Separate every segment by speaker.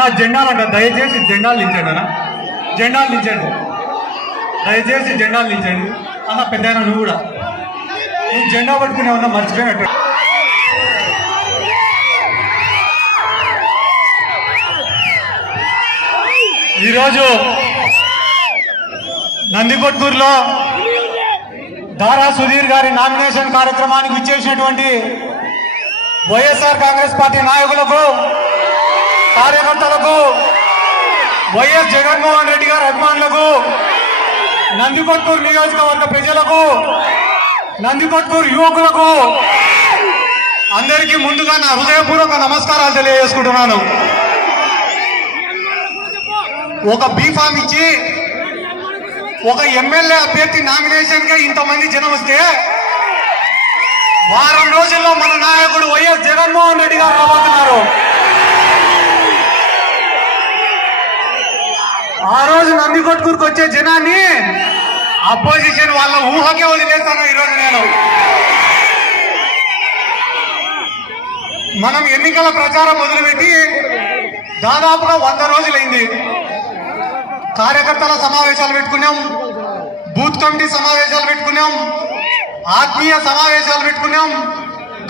Speaker 1: అన్న జెండాలు అంట దయచేసి జెండాలు నిలిచాడు అన్న జెండాలు నిలిచాడు దయచేసి జెండాలు నిలిచాడు అన్న పెద్ద నువ్వు కూడా నువ్వు జెండా పట్టుకునే ఉన్నా మర్చిపోయినట్టు ఈరోజు నందికొట్కూరులో దారా సుధీర్ గారి నామినేషన్ కార్యక్రమానికి ఇచ్చేసినటువంటి వైఎస్ఆర్ కాంగ్రెస్ పార్టీ నాయకులకు కార్యకర్తలకు వైఎస్ జగన్మోహన్ రెడ్డి గారి అభిమానులకు నందికొట్టూరు నియోజకవర్గ ప్రజలకు నందికొట్టూరు యువకులకు అందరికీ ముందుగా నా హృదయపూర్వక నమస్కారాలు తెలియజేసుకుంటున్నాను ఒక బీఫామ్ ఇచ్చి ఒక ఎమ్మెల్యే అభ్యర్థి నామినేషన్ గా ఇంతమంది జనం వస్తే వారం రోజుల్లో మన నాయకుడు వైఎస్ జగన్మోహన్ రెడ్డి గారు రాబోతున్నారు ఆ రోజు నందికొట్కూరుకు వచ్చే జనాన్ని అపోజిషన్ వాళ్ళ ఊహకే వదిలేస్తాను ఈరోజు నేను మనం ఎన్నికల ప్రచారం మొదలుపెట్టి దాదాపుగా వంద రోజులైంది కార్యకర్తల సమావేశాలు పెట్టుకున్నాం బూత్ కమిటీ సమావేశాలు పెట్టుకున్నాం ఆత్మీయ సమావేశాలు పెట్టుకున్నాం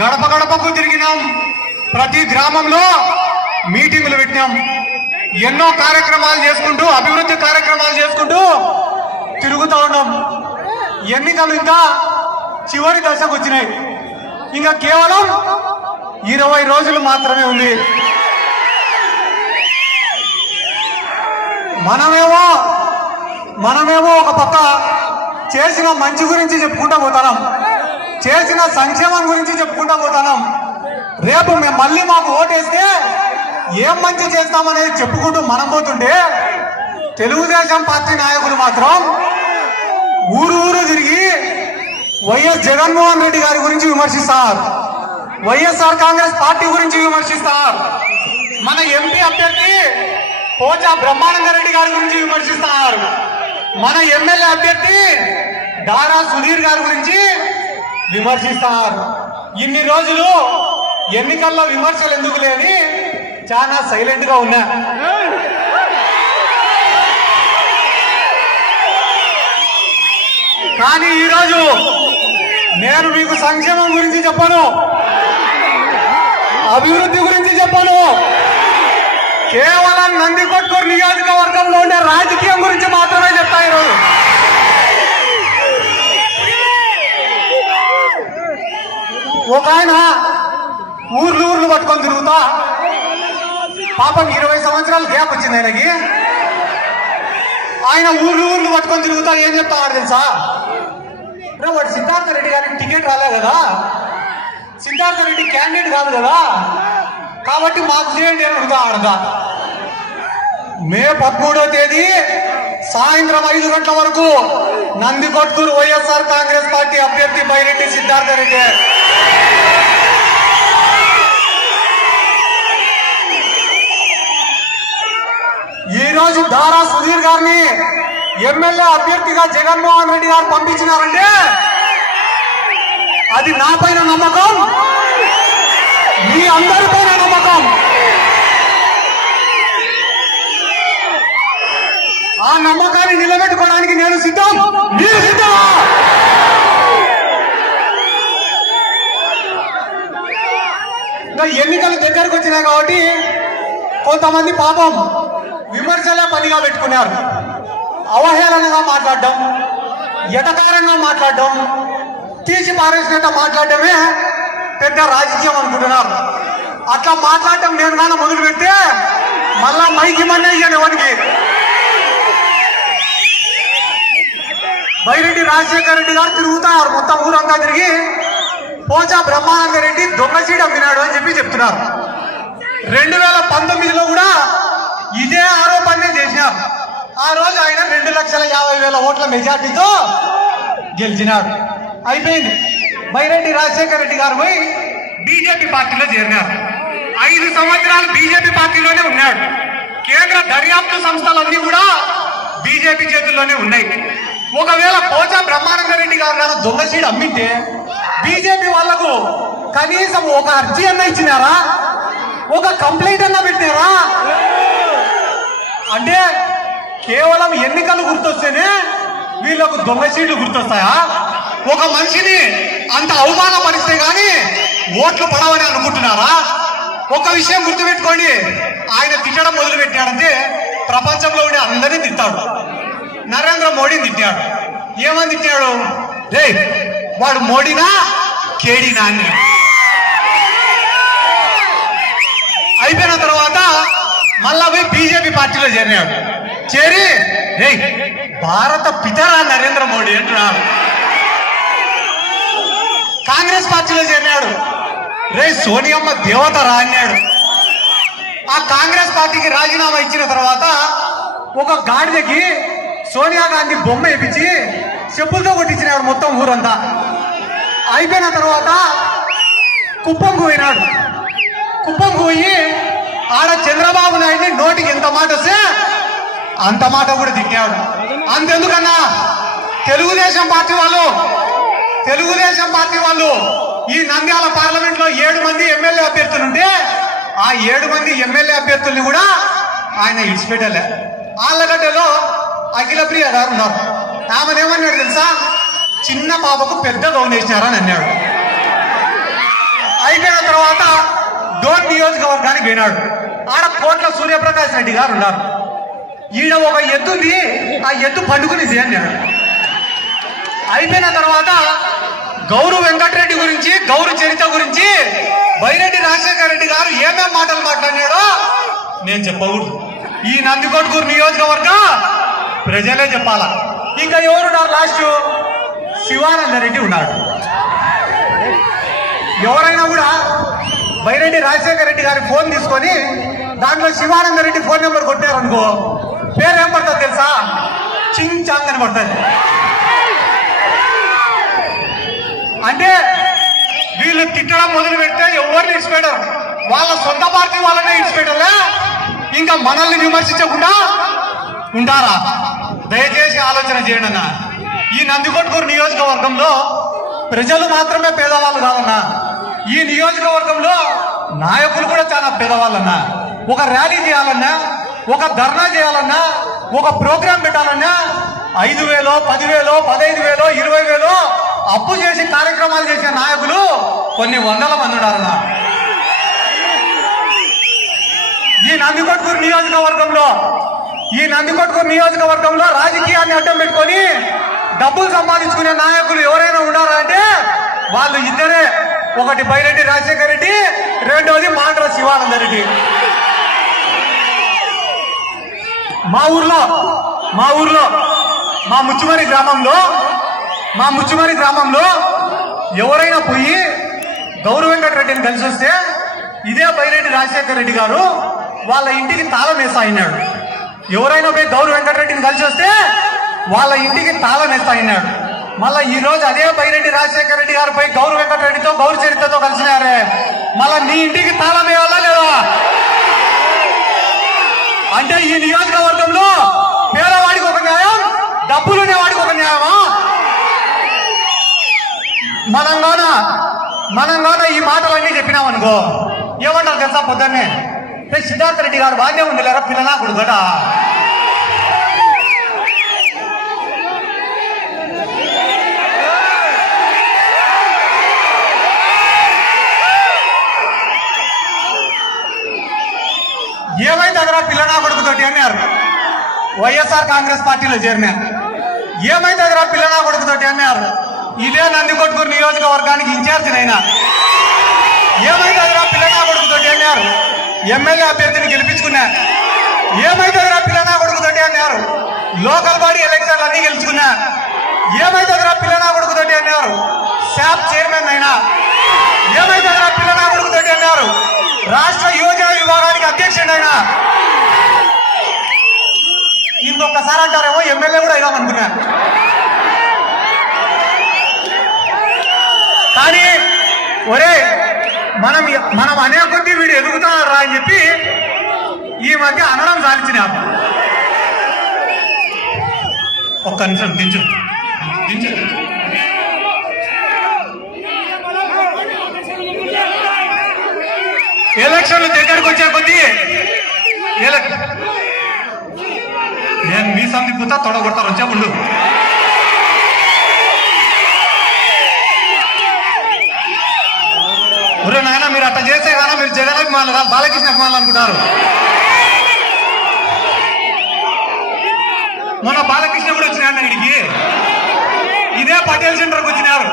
Speaker 1: గడప గడపకు తిరిగినాం ప్రతి గ్రామంలో మీటింగులు పెట్టినాం ఎన్నో కార్యక్రమాలు చేసుకుంటూ అభివృద్ధి కార్యక్రమాలు చేసుకుంటూ తిరుగుతూ ఉన్నాం ఎన్నికలు ఇంకా చివరి దశకు వచ్చినాయి ఇంకా కేవలం ఇరవై రోజులు మాత్రమే ఉంది మనమేమో మనమేమో ఒక పక్క చేసిన మంచి గురించి చెప్పుకుంటా పోతాం చేసిన సంక్షేమం గురించి చెప్పుకుంటా పోతాం రేపు మేము మళ్ళీ మాకు ఓటేస్తే ఏం మంచి చేస్తామనేది చెప్పుకుంటూ మనం పోతుంటే తెలుగుదేశం పార్టీ నాయకులు మాత్రం ఊరు ఊరు తిరిగి వైఎస్ జగన్మోహన్ రెడ్డి గారి గురించి విమర్శిస్తారు వైఎస్ఆర్ కాంగ్రెస్ పార్టీ గురించి విమర్శిస్తారు మన ఎంపీ అభ్యర్థి పోచా బ్రహ్మానందరెడ్డి గారి గురించి విమర్శిస్తారు మన ఎమ్మెల్యే అభ్యర్థి దారా సుధీర్ గారి గురించి విమర్శిస్తారు ఇన్ని రోజులు ఎన్నికల్లో విమర్శలు ఎందుకు లేని చాలా సైలెంట్ గా ఉన్నా కానీ ఈరోజు నేను మీకు సంక్షేమం గురించి చెప్పాను అభివృద్ధి గురించి చెప్పాను కేవలం నందికొట్కూరు నియోజకవర్గంలో ఉండే రాజకీయం గురించి మాత్రమే చెప్తా ఈరోజు ఒక ఆయన ఊర్లు ఊర్లు పట్టుకొని తిరుగుతా పాపం ఇరవై సంవత్సరాలు గ్యాప్ వచ్చింది ఆయనకి ఆయన ఊర్లు ఊర్లు పట్టుకొని తిరుగుతా ఏం చెప్తాడు తెలుసా వాడు సిద్ధార్థ రెడ్డి గారికి టికెట్ రాలే కదా సిద్ధార్థ రెడ్డి క్యాండిడేట్ కాదు కదా కాబట్టి మాకు చేయండి అడుగుతా అడగా మే పదమూడో తేదీ సాయంత్రం ఐదు గంటల వరకు నందికొట్కూరు వైఎస్ఆర్ కాంగ్రెస్ పార్టీ అభ్యర్థి బైరెడ్డి సిద్ధార్థ రెడ్డి ఈరోజు దారా సుధీర్ గారిని ఎమ్మెల్యే అభ్యర్థిగా జగన్మోహన్ రెడ్డి గారు పంపించినారంటే అది నా పైన నమ్మకం మీ అందరిపైన నమ్మకం ఆ నమ్మకాన్ని నిలబెట్టుకోవడానికి నేను సిద్ధం మీరు సిద్ధమా ఎన్నికలు దగ్గరకు వచ్చినాయి కాబట్టి కొంతమంది పాపం విమర్శల పనిగా పెట్టుకున్నారు అవహేళనగా మాట్లాడడం ఎటకారంగా మాట్లాడడం తీసి పారేసినట్టు మాట్లాడటమే పెద్ద రాజకీయం అనుకుంటున్నారు అట్లా మాట్లాడటం నేను కానీ మొదలు పెడితే మళ్ళా మైకి మన్నేసాను ఎవరికి బైరెడ్డి రాజశేఖర రెడ్డి గారు తిరుగుతున్నారు మొత్తం ఊరంతా తిరిగి పోచా బ్రహ్మానంద రెడ్డి దొంగ సీడ్ అమ్మినాడు అని చెప్పి చెప్తున్నారు రెండు వేల పంతొమ్మిదిలో కూడా ఇదే ఆరోపణని చేసినాం ఆ రోజు ఆయన రెండు లక్షల యాభై వేల ఓట్ల మెజార్టీతో గెలిచినాడు అయిపోయింది బైరెడ్డి రాజశేఖర రెడ్డి గారు పోయి బీజేపీ పార్టీలో చేరినారు ఐదు సంవత్సరాలు బీజేపీ పార్టీలోనే ఉన్నాడు కేంద్ర దర్యాప్తు సంస్థలన్నీ కూడా బీజేపీ చేతుల్లోనే ఉన్నాయి ఒకవేళ పోచా బ్రహ్మానంద రెడ్డి గారు నా దొంగ అమ్మితే బీజేపీ వాళ్లకు కనీసం ఒక అర్జీ అన్న ఇచ్చినారా ఒక కంప్లైంట్ అన్న పెట్టినారా అంటే కేవలం ఎన్నికలు గుర్తొస్తేనే వీళ్ళకు దొంగ సీట్లు గుర్తొస్తాయా ఒక మనిషిని అంత అవమానపరిస్తే కానీ ఓట్లు పడవని అనుకుంటున్నారా ఒక విషయం గుర్తుపెట్టుకోండి ఆయన తిట్టడం మొదలుపెట్టాడంటే ప్రపంచంలో ఉండే అందరినీ తిట్టాడు నరేంద్ర మోడీని తిట్టాడు ఏమని తిట్టాడు రే వాడు మోడీనా కేడీనా అని అయిపోయిన తర్వాత మళ్ళా పోయి బీజేపీ పార్టీలో చేరినాడు చేరి రే భారత పితరా నరేంద్ర మోడీ అంటున్నాడు కాంగ్రెస్ పార్టీలో చేరినాడు రే సోనియమ్మ దేవత రా అన్నాడు ఆ కాంగ్రెస్ పార్టీకి రాజీనామా ఇచ్చిన తర్వాత ఒక గాడిదకి సోనియా గాంధీ బొమ్మ ఇప్పించి చెప్పులతో కొట్టించినాడు మొత్తం ఊరంతా అయిపోయిన తర్వాత కుప్పం పోయినాడు కుప్పంకు పోయి ఆడ చంద్రబాబు నాయుడు అంత మాట కూడా తిట్టాడు అంతెందుకన్నా తెలుగుదేశం పార్టీ వాళ్ళు తెలుగుదేశం పార్టీ వాళ్ళు ఈ నంద్యాల పార్లమెంట్ లో ఏడు మంది ఎమ్మెల్యే అభ్యర్థులు ఉంటే ఆ ఏడు మంది ఎమ్మెల్యే అభ్యర్థుల్ని కూడా ఆయన ఇచ్చిపెట్టలే ఆళ్ళగడ్డలో అఖిల ప్రియ గారు ఉన్నారు ఆమెనేమన్నాడు తెలుసా చిన్న పాపకు పెద్ద గౌన్ వేసినారని అన్నాడు అయిపోయిన తర్వాత డోన్ నియోజకవర్గానికి పోయినాడు ఆడ కోట్ల సూర్యప్రకాష్ రెడ్డి గారు ఉన్నారు ఈడ ఒక ఎద్దుంది ఉంది ఆ ఎద్దు పండుకునిది అని నేను అయిపోయిన తర్వాత గౌరవ వెంకటరెడ్డి గురించి గౌరవ చరిత్ర గురించి బైరెడ్డి రాజశేఖర రెడ్డి గారు ఏమేం మాటలు మాట్లాడినాడో నేను చెప్పకూడదు ఈ నందికొట్కూరు నియోజకవర్గ ప్రజలే చెప్పాల ఇంకా ఎవరున్నారు లాస్ట్ శివానంద రెడ్డి ఉన్నాడు ఎవరైనా కూడా బైరెడ్డి రాజశేఖర రెడ్డి గారి ఫోన్ తీసుకొని దాంట్లో శివానంద రెడ్డి ఫోన్ నెంబర్ కొట్టారనుకో పేరేం పడుతుంది తెలుసా చింగ్ అని పడుతుంది అంటే వీళ్ళు తిట్టడం మొదలు పెడితే ఎవరిని ఇచ్చిపెట్టరు వాళ్ళ సొంత పార్టీ వాళ్ళనే ఇచ్చిపెట్టలే ఇంకా మనల్ని విమర్శించకుండా ఉంటారా దయచేసి ఆలోచన చేయండి అన్న ఈ నందికొట్కూరు నియోజకవర్గంలో ప్రజలు మాత్రమే పేదవాళ్ళు కాదన్నా ఈ నియోజకవర్గంలో నాయకులు కూడా చాలా పేదవాళ్ళన్నా ఒక ర్యాలీ చేయాలన్నా ఒక ధర్నా చేయాలన్నా ఒక ప్రోగ్రాం పెట్టాలన్నా ఐదు వేలో పదివేలో పదహైదు వేలో ఇరవై వేలో అప్పు చేసి కార్యక్రమాలు చేసే నాయకులు కొన్ని వందల మంది ఉన్నారన్న ఈ నందికొట్కూరు నియోజకవర్గంలో ఈ నందికొట్కూరు నియోజకవర్గంలో రాజకీయాన్ని అడ్డం పెట్టుకొని డబ్బులు సంపాదించుకునే నాయకులు ఎవరైనా ఉన్నారా అంటే వాళ్ళు ఇద్దరే ఒకటి బైరెడ్డి రాజశేఖర రెడ్డి రెండోది మాండ్ర శివానంద రెడ్డి మా ఊర్లో మా ఊర్లో మా ముచ్చుమరి గ్రామంలో మా ముచ్చుమరి గ్రామంలో ఎవరైనా పోయి గౌరవ వెంకటరెడ్డిని కలిసి వస్తే ఇదే బైరెడ్డి రాజశేఖర రెడ్డి గారు వాళ్ళ ఇంటికి తాళం వేస్తాయినాడు ఎవరైనా పోయి గౌరవ వెంకటరెడ్డిని కలిసి వస్తే వాళ్ళ ఇంటికి తాళం వేస్తాయినాడు మళ్ళీ ఈ రోజు అదే బైరెడ్డి రాజశేఖర రెడ్డి గారు పోయి గౌరవ వెంకటరెడ్డితో గౌరవ చరిత్రతో కలిసినారే మళ్ళీ నీ ఇంటికి తాళం వేయాలా లేదా అంటే ఈ నియోజక మనం కాన మనం కాన ఈ మాటలన్నీ అనుకో ఏమంటారు తెలుసా పొద్దున్నే సిద్ధార్థ రెడ్డి గారు బాగానే ఉంది లేరా పిల్లనాకుడు కదా ఏమైతే అదరా పిల్లనా కొడుకుతోటి అన్నారు వైఎస్ఆర్ కాంగ్రెస్ పార్టీలో చేరినారు ఏమైతే అదరా పిల్లనా కొడుకుతోటి అన్నారు నందికొట్కూరు నియోజకవర్గానికి ఇన్ఛార్జి అయినా ఏమైతుందిరా పిల్లనా కొడుకుతో అన్నారు ఎమ్మెల్యే అభ్యర్థిని గెలిపించుకున్నా ఏమైతుందిరా పిల్లనా కొడుకుతో అన్నారు లోకల్ బాడీ ఎలక్షన్లు అన్ని గెలుచుకున్నా ఏమైతుందిరా పిల్లనా కొడుకుతో అన్నారు శాప్ చైర్మన్ అయినా ఏమైతుందిరా పిల్లనా కొడుకుతో అన్నారు రాష్ట్ర యువజన విభాగానికి అయినా ఇంకొకసారి అంటారేమో ఎమ్మెల్యే కూడా అయిదాం కానీ ఒరే మనం మనం అనే కొద్దీ వీడు రా అని చెప్పి ఈ మధ్య అనడం సాధించిన ఒక్క నిమిషం దించు ఎలక్షన్లు దగ్గరకు వచ్చే కొద్దీ నేను మీ సందిపుతా తొడగొడతారు వచ్చే ముందు ఒరే నాయన మీరు అట్లా చేస్తే కానీ మీరు జగన్ అభిమానులు కాదు బాలకృష్ణ అభిమానులు అనుకుంటారు మొన్న బాలకృష్ణ కూడా వచ్చినాడు ఇక్కడికి ఇదే పటేల్ సెంటర్కి వచ్చినారు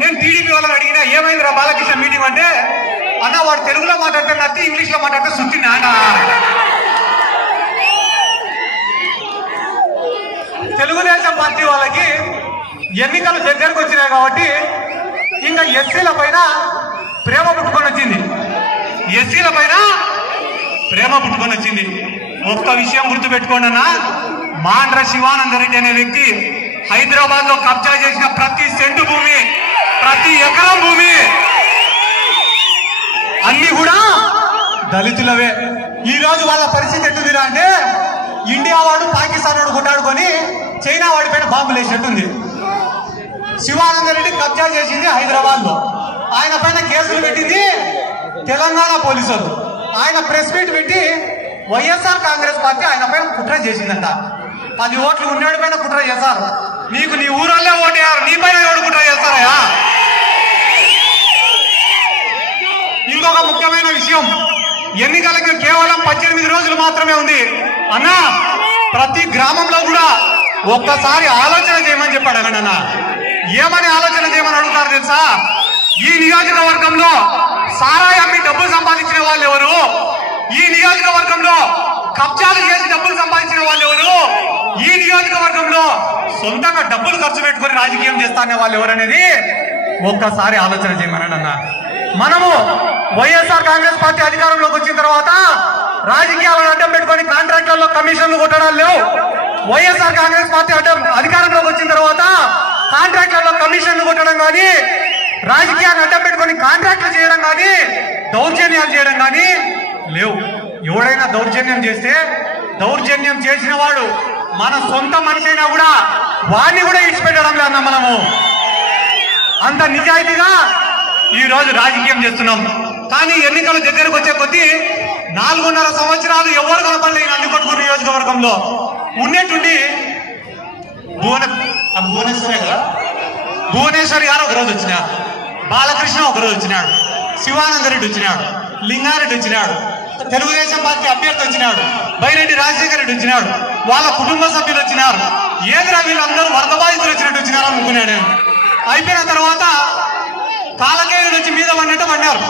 Speaker 1: నేను టీడీపీ వాళ్ళని అడిగినా ఏమైందిరా బాలకృష్ణ మీటింగ్ అంటే అన్న వాడు తెలుగులో మాట్లాడితే నచ్చి ఇంగ్లీష్లో మాట్లాడితే సుత్తి నాన్న తెలుగుదేశం పార్టీ వాళ్ళకి ఎన్నికలు దగ్గరకు వచ్చినాయి కాబట్టి ఇంకా ఎస్సీల పైన ప్రేమ పుట్టుకొని వచ్చింది ఎస్సీల పైన ప్రేమ పుట్టుకొని వచ్చింది ఒక్క విషయం గుర్తుపెట్టుకోండి అన్న మాండ్ర శివానంద రెడ్డి అనే వ్యక్తి హైదరాబాద్ లో కబ్జా చేసిన ప్రతి సెంటు భూమి ప్రతి ఎకరం భూమి అన్ని కూడా దళితులవే ఈ రోజు వాళ్ళ పరిస్థితి ఎట్టుందిరా అంటే ఇండియా వాడు పాకిస్తాన్ వాడు కొట్టాడుకొని చైనా వాడి పైన బాంబులు వేసినట్టుంది శివానందరెడ్డి కబ్జా చేసింది హైదరాబాద్ లో ఆయన పైన కేసులు పెట్టింది తెలంగాణ పోలీసులు ఆయన ప్రెస్ మీట్ పెట్టి వైఎస్ఆర్ కాంగ్రెస్ పార్టీ ఆయన పైన కుట్ర చేసిందంట పది ఓట్లు ఉన్నాడు పైన కుట్ర చేశారు నీకు నీ ఊరల్లే ఓటేయారు నీ పైన ఎవడు కుట్ర చేస్తారా ఇంకొక ముఖ్యమైన విషయం ఎన్నికలకు కేవలం పద్దెనిమిది రోజులు మాత్రమే ఉంది అన్నా ప్రతి గ్రామంలో కూడా ఒక్కసారి ఆలోచన చేయమని చెప్పాడు అన్న ఏమని ఆలోచన చేయమని అడుగుతారు తెలుసా ఈ నియోజకవర్గంలో సారాయి అమ్మి డబ్బులు సంపాదించిన వాళ్ళు ఎవరు ఈ నియోజకవర్గంలో కబ్జాలు చేసి డబ్బులు సంపాదించిన వాళ్ళు ఎవరు ఈ నియోజకవర్గంలో సొంతంగా డబ్బులు ఖర్చు పెట్టుకుని రాజకీయం చేస్తానే వాళ్ళు ఎవరనేది ఒక్కసారి ఆలోచన చేయమని అన్న మనము వైఎస్ఆర్ కాంగ్రెస్ పార్టీ అధికారంలోకి వచ్చిన తర్వాత రాజకీయాలను అడ్డం పెట్టుకొని కాంట్రాక్టర్లో కమిషన్లు కొట్టడాలు లేవు వైఎస్ఆర్ కాంగ్రెస్ పార్టీ అడ్డం అధికారంలోకి వచ్చిన తర్వాత కాంట్రాక్టర్లో కమిషన్లు కొట్టడం కానీ రాజకీయాన్ని అడ్డం పెట్టుకొని కాంట్రాక్టులు చేయడం కానీ దౌర్జన్యాలు చేయడం కానీ లేవు ఎవడైనా దౌర్జన్యం చేస్తే దౌర్జన్యం చేసిన వాడు మన సొంత మనిషైనా కూడా వాడిని కూడా ఇచ్చిపెట్టడం లేదన్న మనము అంత నిజాయితీగా ఈరోజు రాజకీయం చేస్తున్నాం కానీ ఎన్నికలు దగ్గరకు వచ్చే కొద్దీ నాలుగున్నర సంవత్సరాలు ఎవరు కనపడలే నందికొట్టుకూరు నియోజకవర్గంలో ఉన్నట్టుండి భువన భువనేశ్వరే కదా భువనేశ్వర్ గారు ఒకరోజు వచ్చినాడు బాలకృష్ణ ఒకరోజు వచ్చినాడు శివానందరెడ్డి వచ్చినాడు లింగారెడ్డి వచ్చినాడు తెలుగుదేశం పార్టీ అభ్యర్థి వచ్చినాడు బైరెడ్డి రాజశేఖర రెడ్డి వచ్చినాడు వాళ్ళ కుటుంబ సభ్యులు వచ్చినారు ఏదిరా వీళ్ళందరూ వరద బాధితులు వచ్చినట్టు వచ్చినారు అనుకున్నాను అయిపోయిన తర్వాత కాలకేయుడు వచ్చి మీద పడినట్టు పడినారు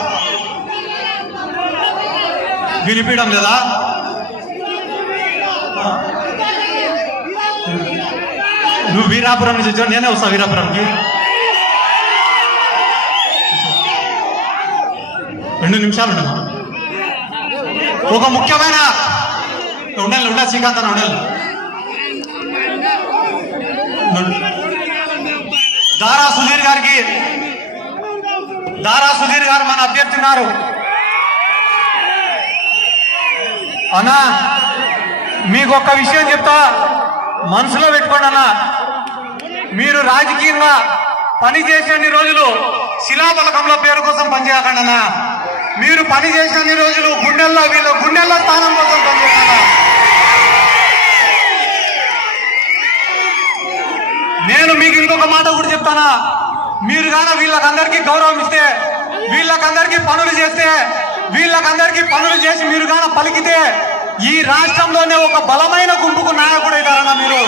Speaker 1: వినిపించడం లేదా నువ్వు వీరాపురం నుంచి వచ్చావు నేనే వస్తా వీరాపురంకి రెండు నిమిషాలు ఒక ముఖ్యమైన ఉండాలి ఉండ శ్రీకాంత్ అని ఉండాలి దారా సుధీర్ గారికి దారా సుధీర్ గారు మన అభ్యర్థి ఉన్నారు అన్నా మీకు ఒక్క విషయం చెప్తా మనసులో పెట్టుకోండి అన్నా మీరు రాజకీయంగా పని చేసేన్ని రోజులు శిలాపలకంలో పేరు కోసం పనిచేయకండి అన్నా మీరు పని చేసేన్ని రోజులు గుండెల్లో వీళ్ళ గుండెల్లో స్థానం కోసం పనిచేయాలన్నా నేను మీకు ఇంకొక మాట కూడా చెప్తానా మీరు కానీ వీళ్ళకందరికీ గౌరవం ఇస్తే వీళ్ళకందరికీ పనులు చేస్తే వీళ్ళకందరికీ పనులు చేసి మీరు కానీ పలికితే ఈ రాష్ట్రంలోనే ఒక బలమైన గుంపుకు నాయకుడు మీరు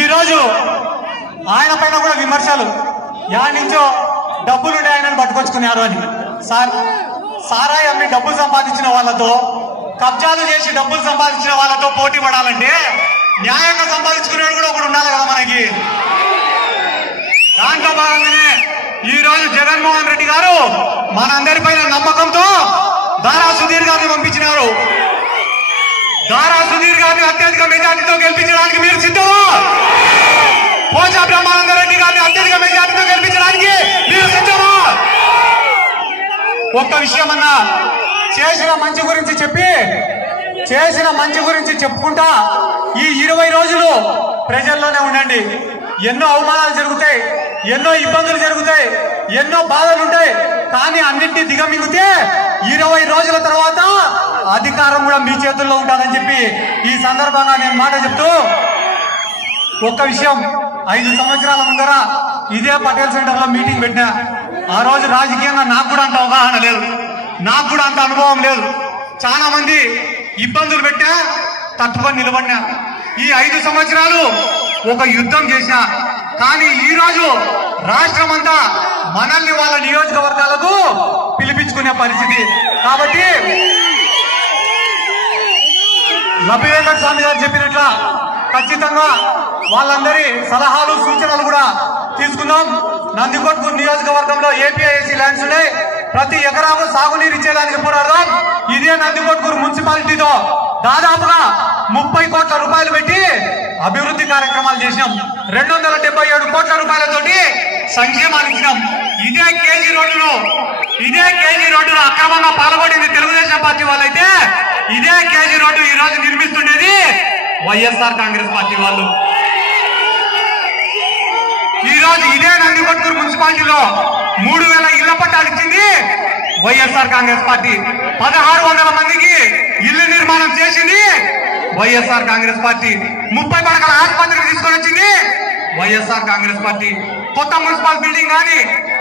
Speaker 1: ఈరోజు ఆయన పైన కూడా విమర్శలు యా నుంచో డబ్బులు ఆయనను పట్టుకొచ్చుకున్నారు అని సార్ సారాయి అమ్మి డబ్బులు సంపాదించిన వాళ్ళతో కబ్జాలు చేసి డబ్బులు సంపాదించిన వాళ్ళతో పోటీ పడాలంటే న్యాయంగా సంపాదించుకునేవాడు కూడా ఒకడు ఉండాలి కదా మనకి దాంట్లో భాగంగానే ఈ రోజు జగన్మోహన్ రెడ్డి గారు మనందరిపైన నమ్మకంతో దారా సుధీర్ గారిని పంపించినారు దారా సుధీర్ గారిని అత్యధిక మెజార్టీతో గెలిపించడానికి మీరు సిద్ధమా పోచా బ్రహ్మానంద రెడ్డి గారిని అత్యధిక మెజార్టీతో గెలిపించడానికి మీరు సిద్ధము ఒక్క విషయం అన్నా చేసిన మంచి గురించి చెప్పి చేసిన మంచి గురించి చెప్పుకుంటా ఈ ఇరవై రోజులు ప్రజల్లోనే ఉండండి ఎన్నో అవమానాలు జరుగుతాయి ఎన్నో ఇబ్బందులు జరుగుతాయి ఎన్నో బాధలు ఉంటాయి కానీ అన్నింటినీ దిగమింగితే ఇరవై రోజుల తర్వాత అధికారం కూడా మీ చేతుల్లో ఉంటుందని చెప్పి ఈ సందర్భంగా నేను మాట చెప్తూ ఒక్క విషయం ఐదు సంవత్సరాల ముందర ఇదే పటేల్ సెంటర్లో మీటింగ్ పెట్టినా ఆ రోజు రాజకీయంగా నాకు కూడా అంత అవగాహన లేదు నాకు కూడా అంత అనుభవం లేదు చాలా మంది ఇబ్బందులు పెట్టా తట్టుకొని నిలబడినా ఈ ఐదు సంవత్సరాలు ఒక యుద్ధం చేసిన కానీ ఈ రోజు రాష్ట్రం అంతా మనల్ని వాళ్ళ నియోజకవర్గాలకు పిలిపించుకునే పరిస్థితి కాబట్టి లభివేంద్ర స్వామి గారు చెప్పినట్ల ఖచ్చితంగా వాళ్ళందరి సలహాలు సూచనలు కూడా తీసుకుందాం నందికొట్కూరు నియోజకవర్గంలో ఏపీఐసి ల్యాండ్స్ ఉన్నాయి ప్రతి ఎకరాకు సాగునీరు ఇచ్చేదానికి పోరాడదాం ఇదే నందికొట్కూరు మున్సిపాలిటీతో దాదాపుగా ముప్పై కోట్ల రూపాయలు పెట్టి అభివృద్ధి కార్యక్రమాలు చేసినాం రెండు వందల డెబ్బై ఏడు కోట్ల రూపాయలతోటి సంక్షేమాన్ని ఇచ్చినాం ఇదే కేజీ రోడ్డులో ఇదే కేజీ రోడ్డులో అక్రమంగా పాల్పడింది తెలుగుదేశం పార్టీ వాళ్ళైతే ఇదే కేజీ రోడ్డు ఈ రోజు నిర్మిస్తుండేది వైఎస్ఆర్ కాంగ్రెస్ పార్టీ వాళ్ళు ఈరోజు ఇదే నందికొట్కూరు మున్సిపాలిటీలో మూడు వేల ఇళ్ల పట్టాలు ఇచ్చింది వైఎస్ఆర్ కాంగ్రెస్ పార్టీ పదహారు వందల మందికి ఇల్లు నిర్మాణం చేసింది వైఎస్ఆర్ కాంగ్రెస్ పార్టీ ముప్పై పడకల ఆసుపత్రికి తీసుకొని వచ్చింది వైఎస్ఆర్ కాంగ్రెస్ పార్టీ కొత్త మున్సిపల్ బిల్డింగ్ కానీ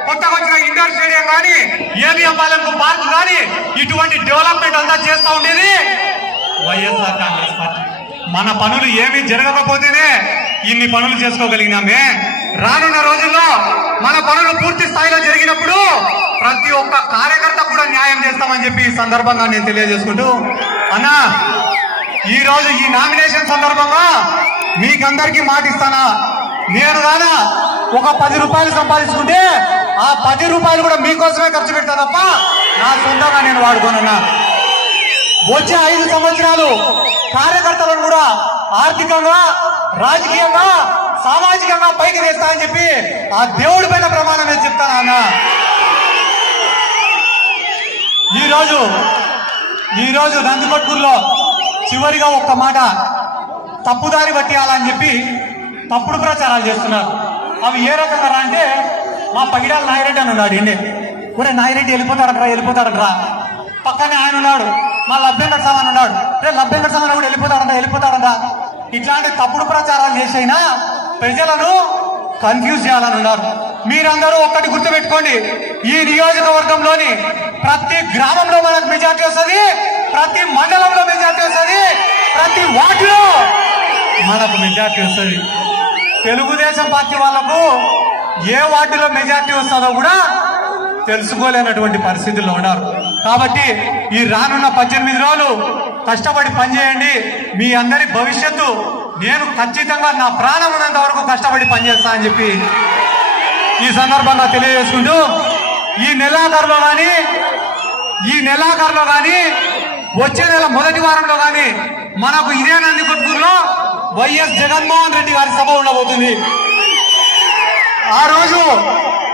Speaker 1: కొత్తగా వచ్చిన ఇండోర్ స్టేడియం కానీ ఏబిఎంపాలెంకు పార్క్ కానీ ఇటువంటి డెవలప్మెంట్ అంతా చేస్తూ ఉండేది వైఎస్ఆర్ కాంగ్రెస్ పార్టీ మన పనులు ఏమీ జరగకపోతేనే ఇన్ని పనులు చేసుకోగలిగినామే రానున్న రోజుల్లో మన పనులు పూర్తి స్థాయిలో జరిగినప్పుడు ప్రతి ఒక్క కార్యకర్త కూడా న్యాయం చేస్తామని చెప్పి ఈ సందర్భంగా నేను తెలియజేసుకుంటూ అన్నా ఈ రోజు ఈ నామినేషన్ సందర్భంగా మీకందరికీ మాటిస్తానా నేను కాదా ఒక పది రూపాయలు సంపాదించుకుంటే ఆ పది రూపాయలు కూడా మీకోసమే ఖర్చు పెడతా తప్ప నా సొంతంగా నేను వాడుకోనున్నా వచ్చే ఐదు సంవత్సరాలు కార్యకర్తలను కూడా ఆర్థికంగా రాజకీయంగా సామాజికంగా పైకి తీస్తా అని చెప్పి ఆ దేవుడి పైన ప్రమాణం వేసి చెప్తాను ఆయన ఈరోజు ఈరోజు నందికొట్కూరులో చివరిగా ఒక్క మాట తప్పుదారి పట్టేయాలని చెప్పి తప్పుడు ప్రచారాలు చేస్తున్నారు అవి ఏ రకంగా అంటే మా పగిడాల నాయిరెడ్డి అని ఉన్నాడు ఇండి ఒరే నాయిరెడ్డి వెళ్ళిపోతాడట్రా వెళ్ళిపోతాడట్రా పక్కనే ఆయన ఉన్నాడు మా లభ్యంకర్ సామాన్ ఉన్నాడు రే లభ్యంకర్ సామాన్ కూడా వెళ్ళిపోతాడంట వెళ్ళిపోతాడంట ఇట్లాంటి తప్పుడు ప్రచారాలు చేసైనా ప్రజలను కన్ఫ్యూజ్ చేయాలనున్నారు మీరందరూ ఒక్కటి గుర్తుపెట్టుకోండి ఈ నియోజకవర్గంలోని ప్రతి గ్రామంలో మనకు మెజార్టీ వస్తుంది ప్రతి మండలంలో మెజార్టీ వస్తుంది ప్రతి వార్డులో మనకు మెజార్టీ వస్తుంది తెలుగుదేశం పార్టీ వాళ్ళకు ఏ వార్డులో మెజార్టీ వస్తుందో కూడా తెలుసుకోలేనటువంటి పరిస్థితుల్లో ఉన్నారు కాబట్టి ఈ రానున్న పద్దెనిమిది రోజులు కష్టపడి పనిచేయండి మీ అందరి భవిష్యత్తు నేను ఖచ్చితంగా నా ప్రాణం ఉన్నంత వరకు కష్టపడి పనిచేస్తా అని చెప్పి ఈ సందర్భంగా తెలియజేసుకుంటూ ఈ నెలాఖరులో కానీ ఈ నెలాఖరులో కానీ వచ్చే నెల మొదటి వారంలో కానీ మనకు ఇదే నందికొట్కూరులో వైఎస్ జగన్మోహన్ రెడ్డి గారి సభ ఉండబోతుంది ఆ రోజు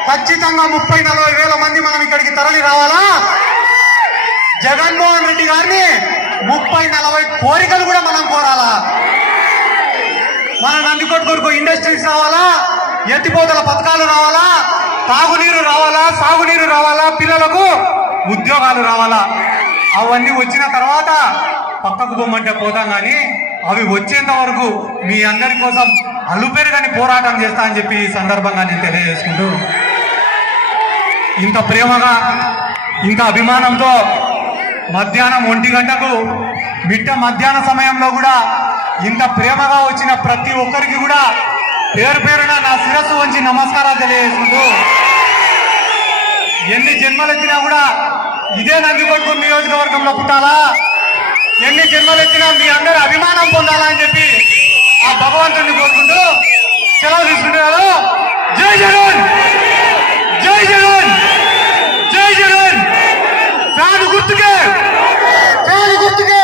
Speaker 1: ఖచ్చితంగా ముప్పై నలభై వేల మంది మనం ఇక్కడికి తరలి రావాలా జగన్మోహన్ రెడ్డి గారిని ముప్పై నలభై కోరికలు కూడా మనం కోరాలా మన నందికొట్టు కొరకు ఇండస్ట్రీస్ రావాలా ఎత్తిపోతల పథకాలు రావాలా తాగునీరు రావాలా సాగునీరు రావాలా పిల్లలకు ఉద్యోగాలు రావాలా అవన్నీ వచ్చిన తర్వాత పక్కకు బొమ్మంటే పోతాం కానీ అవి వచ్చేంత వరకు మీ అందరి కోసం అలుపెరుగని పోరాటం చేస్తా అని చెప్పి ఈ సందర్భంగా నేను తెలియజేసుకుంటూ ఇంత ప్రేమగా ఇంత అభిమానంతో మధ్యాహ్నం ఒంటి గంటకు బిడ్డ మధ్యాహ్న సమయంలో కూడా ఇంత ప్రేమగా వచ్చిన ప్రతి ఒక్కరికి కూడా పేరు పేరున నా శిరస్సు వంచి నమస్కారాలు తెలియజేసుకుంటూ ఎన్ని జన్మలెత్తినా కూడా ఇదే నందికొట్టు నియోజకవర్గంలో పుట్టాలా ఎన్ని జన్మలెత్తినా మీ అందరూ అభిమానం పొందాలా అని చెప్పి ఆ భగవంతుడిని కోరుకుంటూ సెలవు తీసుకుంటున్నారు జై జగన్ జై జగన్ గుర్తుకే కాలి గుర్తుకే